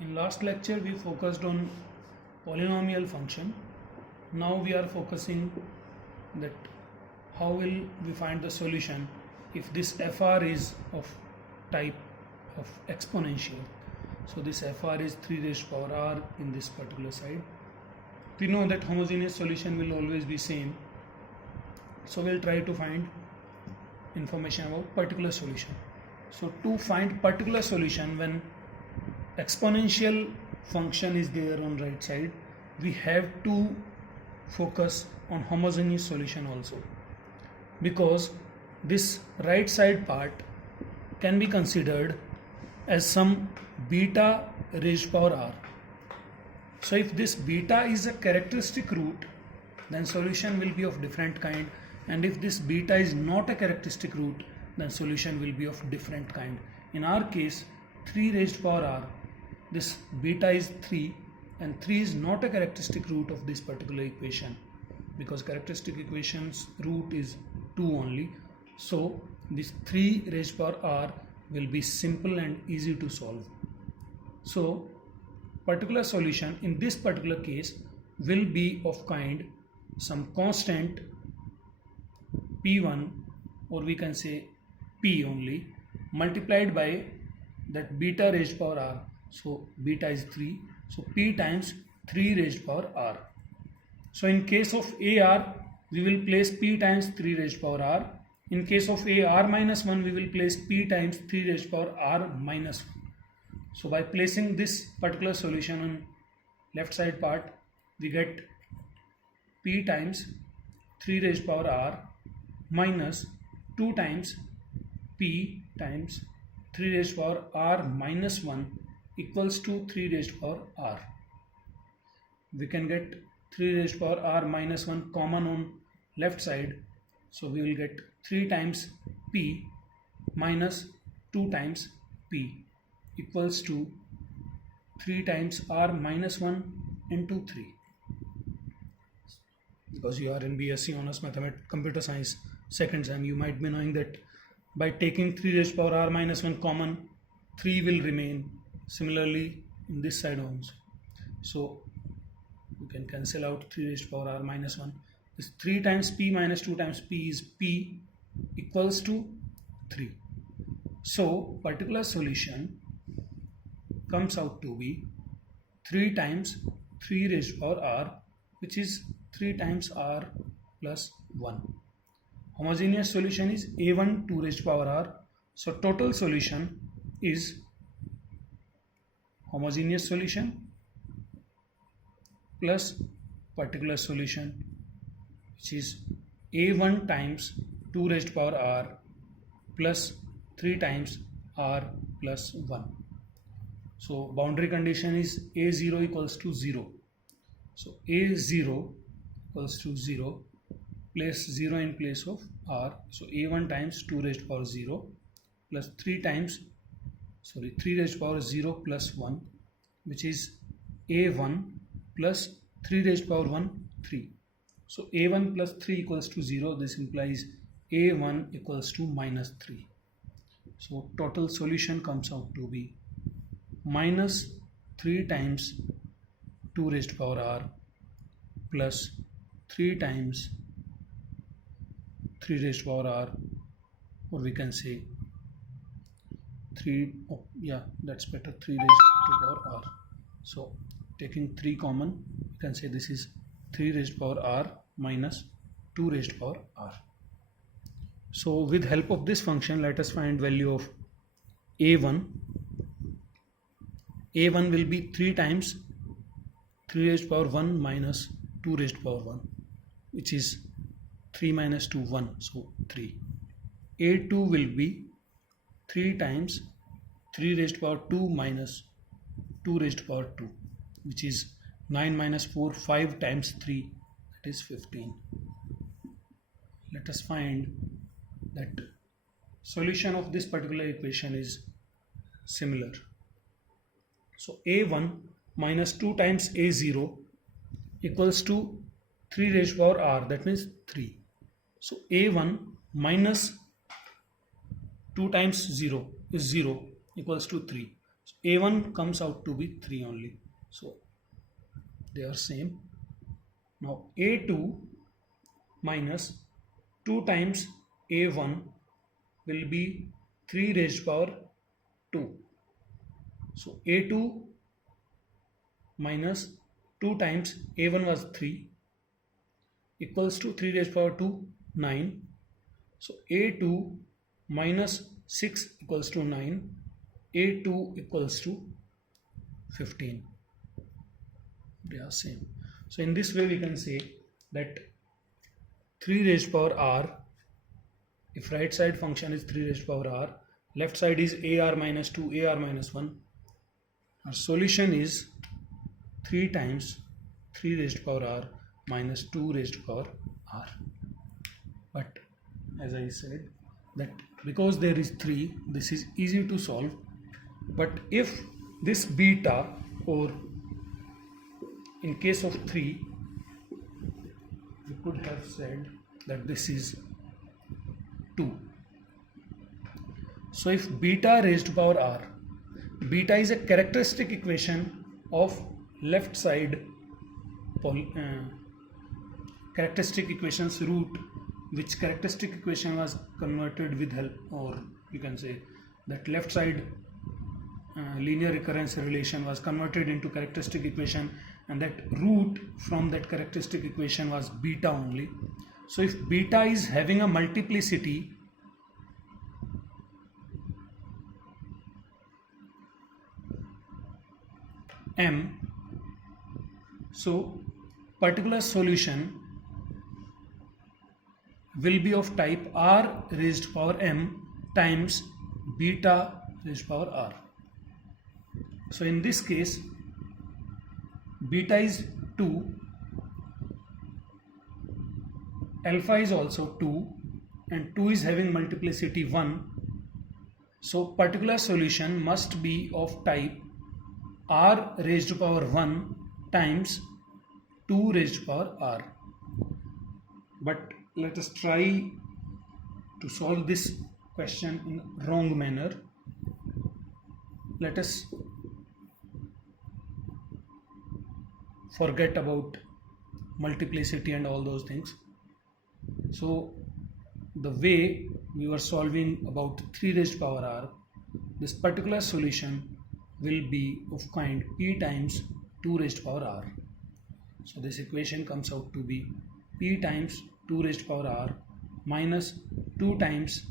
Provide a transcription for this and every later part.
In last lecture we focused on polynomial function. Now we are focusing that how will we find the solution if this fr is of type of exponential. So this fr is 3 raised to power r in this particular side. We know that homogeneous solution will always be same. So we'll try to find information about particular solution. So to find particular solution when exponential function is there on right side, we have to focus on homogeneous solution also, because this right side part can be considered as some beta raised to power r. So if this beta is a characteristic root, then solution will be of different kind, and if this beta is not a characteristic root, then solution will be of different kind. In our case 3 raised to power r, this beta is 3 and 3 is not a characteristic root of this particular equation, because characteristic equation's root is 2 only. So this 3 raised to power r will be simple and easy to solve. So particular solution in this particular case will be of kind some constant p1, or we can say p only, multiplied by that beta raised to power r. So beta is 3, so p times 3 raised to power r. So in case of ar, we will place p times 3 raised to power r. In case of ar minus 1, we will place p times 3 raised to power r minus 1. So by placing this particular solution on left side part, we get p times 3 raised to power r minus 2 times p times 3 raised to power r minus 1 equals to 3 raised to power r. We can get 3 raised to power r minus 1 common on left side. So we will get 3 times p minus 2 times p equals to 3 times r minus 1 into 3. Because you are in BSc Honors Mathematics Computer Science second sem, you might be knowing that by taking 3 raised to power r minus 1 common, 3 will remain. Similarly in this side also. So you can cancel out 3 raised to power r minus 1. This 3 times p minus 2 times p is p equals to 3. So particular solution comes out to be 3 times 3 raised to power r, which is 3 times r plus 1. Homogeneous solution is a1 2 raised to power r. So total solution is homogeneous solution plus particular solution, which is a1 times 2 raised to power r plus 3 times r plus 1. So boundary condition is a0 equals to 0. So a0 equals to 0, place 0 in place of r. So a1 times 2 raised to power 0 plus 3 raised to power 0 plus 1, which is a1 plus 3 raised to power 1 3. So a1 plus 3 equals to 0. This implies a1 equals to minus 3. So total solution comes out to be minus 3 times 2 raised to power r plus 3 times 3 raised to power r, or we can say 3, oh yeah, that's better, 3 raised to power r. So taking 3 common, you can say this is 3 raised to power r minus 2 raised to power r. So with help of this function, let us find value of a1. a1 will be 3 times 3 raised to power 1 minus 2 raised to power 1, which is 3 minus 2 1, so 3. a2 will be 3 times 3 raised to power 2 minus 2 raised to power 2, which is 9 minus 4, 5 times 3, that is 15. Let us find that solution of this particular equation is similar. So a1 minus 2 times a0 equals to 3 raised to power r, that means 3. So a1 minus 2 times 0 is 0 equals to 3. A1 comes out to be 3 only. So they are same. Now A2 minus 2 times A1 will be 3 raised power 2. So A2 minus 2 times A1 was 3 equals to 3 raised power 2, 9. So A2 minus 6 equals to 9. A2 equals to 15. They are same. So in this way we can say that 3 raised power r, if right side function is 3 raised power r, left side is ar minus 2, ar minus 1. Our solution is 3 times 3 raised power r minus 2 raised power r. But as I said that because there is 3, this is easy to solve. But if this beta, or in case of 3, we could have said that this is 2. So if beta raised to power r, beta is a characteristic equation of left side characteristic equations root, which characteristic equation was converted with help, or you can say that left side linear recurrence relation was converted into characteristic equation, and that root from that characteristic equation was beta only. So if beta is having a multiplicity m, so particular solution will be of type r raised to power m times beta raised to power r. So in this case beta is 2, alpha is also 2, and 2 is having multiplicity 1. So particular solution must be of type r raised to power 1 times 2 raised to power r. But let us try to solve this question in wrong manner. Let us forget about multiplicity and all those things. So the way we were solving about 3 raised to power r, this particular solution will be of kind p times 2 raised to power r. So this equation comes out to be p times 2 raised to power r minus 2 times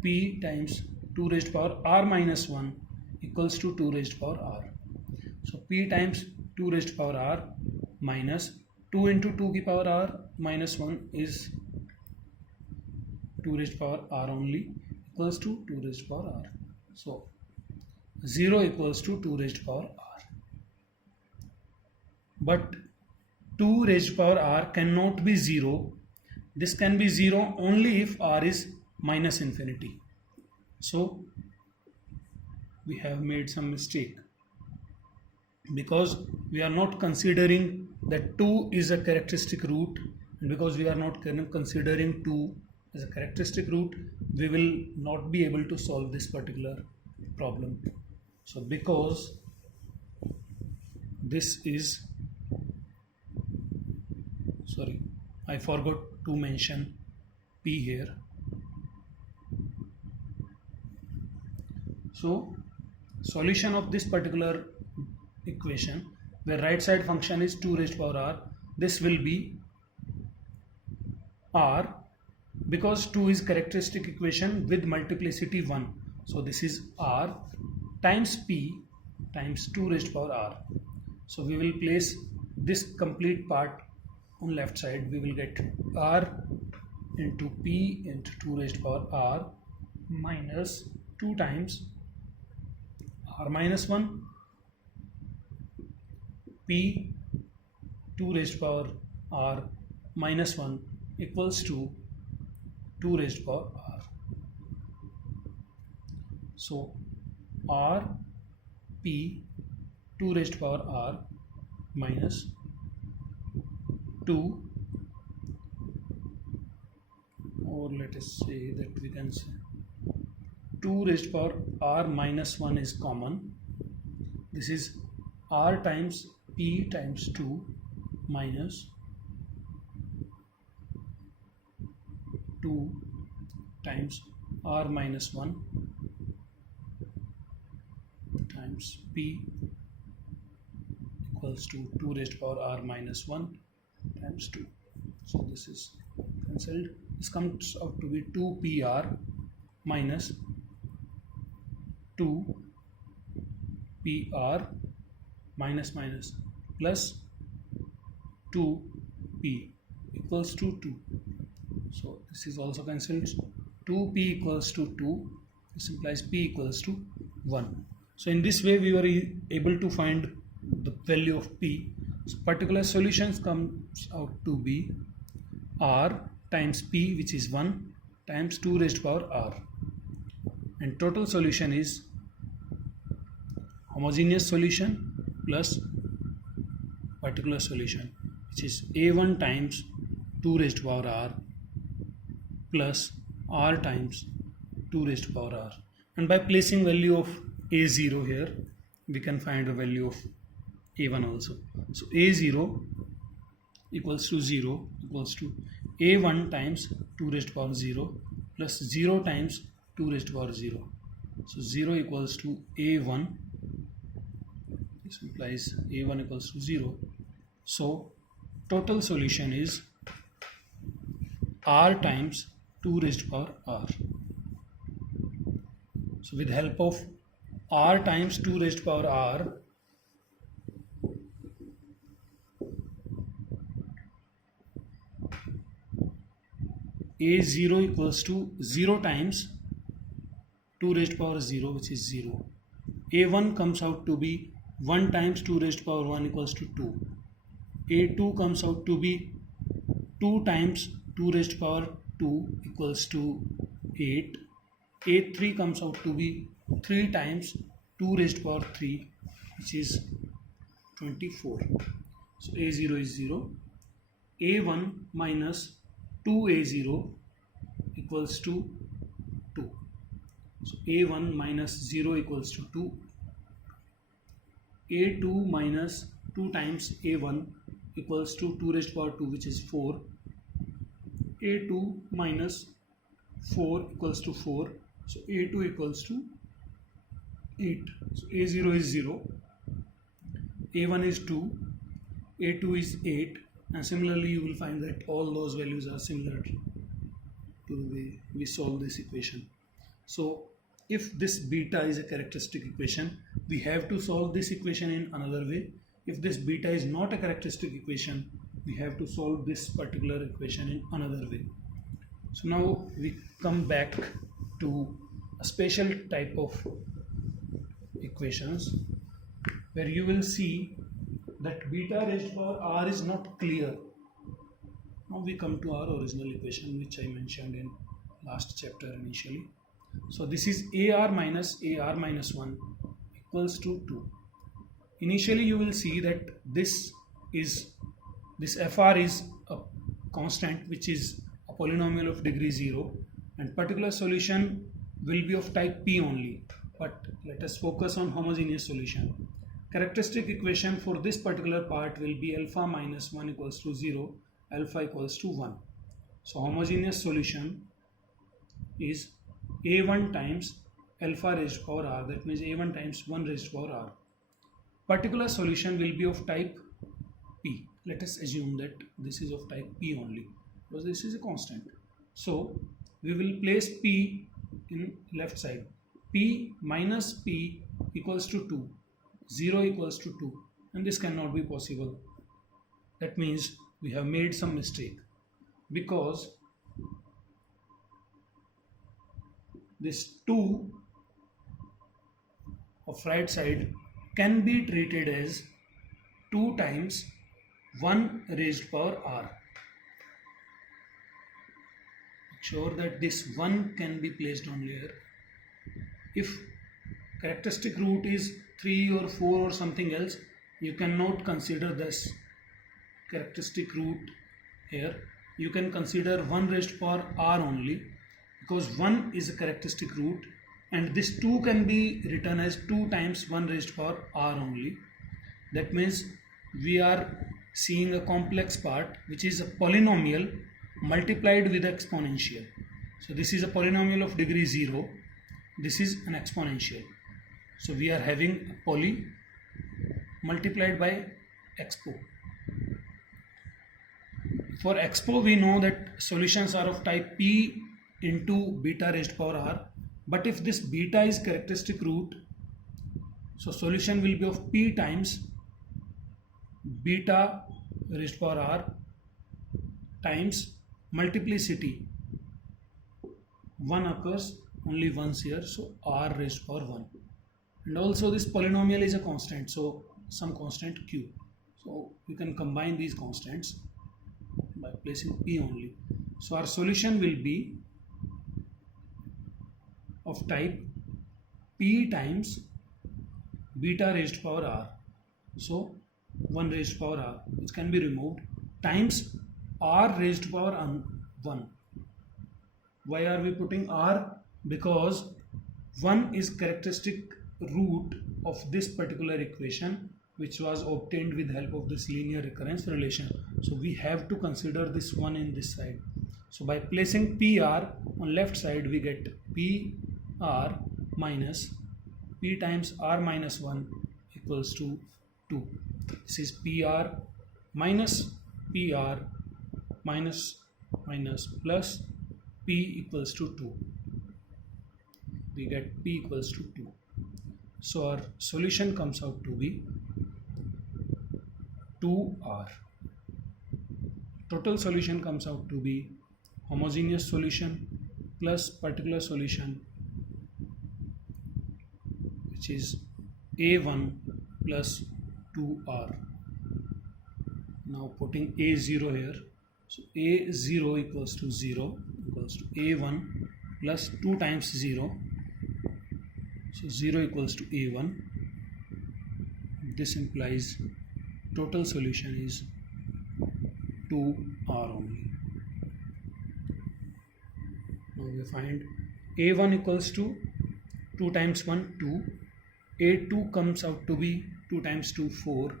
p times 2 raised to power r minus 1 equals to 2 raised to power r. So p times 2 raised to power r minus 2 into 2 की power r minus 1 is 2 raised to power r only equals to 2 raised to power r. So 0 equals to 2 raised to power r. But 2 raised to power r cannot be 0. This can be 0 only if r is minus infinity. So we have made some mistake, because we are not considering that 2 is a characteristic root, and because we are not considering 2 as a characteristic root, we will not be able to solve this particular problem. So because this is, sorry, I forgot to mention p here. So solution of this particular equation, where right side function is 2 raised to power r, this will be r, because 2 is characteristic equation with multiplicity 1. So this is r times p times 2 raised to power r. So we will place this complete part on left side. We will get r into p into 2 raised to power r minus 2 times r minus 1 p 2 raised to power r minus 1 equals to 2 raised to power r. So r p 2 raised to power r minus 2, or let us say that we can say 2 raised to power r minus 1 is common. This is r times p times 2 minus 2 times r minus 1 times p equals to 2 raised to power r minus 1 times 2. So this is cancelled. This comes out to be 2pr minus 2pr minus plus 2p equals to 2. So this is also cancelled. 2p equals to 2. This implies p equals to 1. So in this way we were able to find the value of p. So particular solutions comes out to be r times p, which is 1, times 2 raised to power r, and total solution is homogeneous solution plus particular solution, which is a1 times 2 raised to power r plus r times 2 raised to power r. And by placing value of a0 here, we can find the value of a1 also. So a0 equals to 0 equals to a1 times 2 raised to power 0 plus 0 times 2 raised to power 0. So 0 equals to a1. This implies a1 equals to 0. So total solution is r times 2 raised to power r. So with help of r times 2 raised to power r, a0 equals to 0 times 2 raised to power 0, which is 0. a1 comes out to be 1 times 2 raised to power 1 equals to 2. a2 comes out to be 2 times 2 raised to power 2 equals to 8. a3 comes out to be 3 times 2 raised to power 3, which is 24. So a0 is 0. a1 minus 2a0 equals to 2. So a1 minus 0 equals to 2. a2 minus 2 times a1 equals to 2 raised to power 2, which is 4. a2 minus 4 equals to 4. So a2 equals to 8. So a0 is 0. a1 is 2. a2 is 8. And similarly you will find that all those values are similar to the way we solve this equation. So if this beta is a characteristic equation, we have to solve this equation in another way. If this beta is not a characteristic equation, we have to solve this particular equation in another way. So now we come back to a special type of equations where you will see that beta raised to power r is not clear. Now we come to our original equation, which I mentioned in last chapter initially. So this is ar minus 1 equals to 2. Initially you will see that this fr is a constant, which is a polynomial of degree 0, and particular solution will be of type p only. But let us focus on homogeneous solution. Characteristic equation for this particular part will be alpha minus 1 equals to 0, alpha equals to 1. So homogeneous solution is a1 times alpha raised to power r, that means a1 times 1 raised to power r. Particular solution will be of type p. Let us assume that this is of type p only, because this is a constant. So we will place p in left side. P minus p equals to 2. 0 equals to 2, and this cannot be possible. That means we have made some mistake, because this 2 of right side can be treated as 2 times 1 raised to power r. Make sure that this 1 can be placed only here. If characteristic root is 3 or 4 or something else, you cannot consider this characteristic root here. You can consider 1 raised to power r only, because 1 is a characteristic root and this 2 can be written as 2 times 1 raised to power r only. That means we are seeing a complex part which is a polynomial multiplied with exponential. So this is a polynomial of degree 0, this is an exponential. So we are having a poly multiplied by expo. For expo we know that solutions are of type p into beta raised to power r, but if this beta is characteristic root, so solution will be of p times beta raised to power r times multiplicity. 1 occurs only once here, so r raised to power 1. And also this polynomial is a constant, so some constant q. So we can combine these constants by placing p only. So our solution will be of type p times beta raised to power r. So 1 raised to power r, which can be removed, times r raised to power 1. Why are we putting r? Because 1 is characteristic root of this particular equation which was obtained with help of this linear recurrence relation. So we have to consider this 1 in this side. So by placing pr on left side we get pr minus p times r minus 1 equals to 2. This is pr minus pr minus plus p equals to 2. We get p equals to 2. So our solution comes out to be 2r. Total solution comes out to be homogeneous solution plus particular solution, which is a1 plus 2r. Now putting a0 here, so a0 equals to 0 equals to a1 plus 2 times 0, so 0 equals to a1. This implies total solution is 2r only. Now we find a1 equals to 2 times 1 2, a2 comes out to be 2 times 2 4.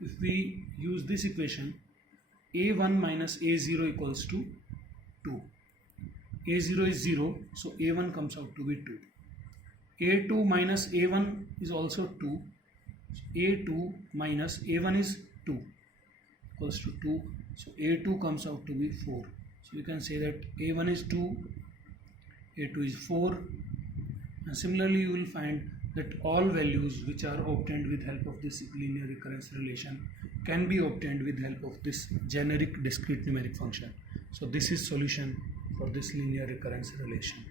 If we use this equation, a1 minus a0 equals to 2. a0 is 0, so a1 comes out to be 2. a2 minus a1 is also 2. So a2 minus a1 is 2 equals to 2. So a2 comes out to be 4. So we can say that a1 is 2, a2 is 4, and similarly you will find that all values which are obtained with help of this linear recurrence relation can be obtained with help of this generic discrete numeric function. So this is solution for this linear recurrence relation.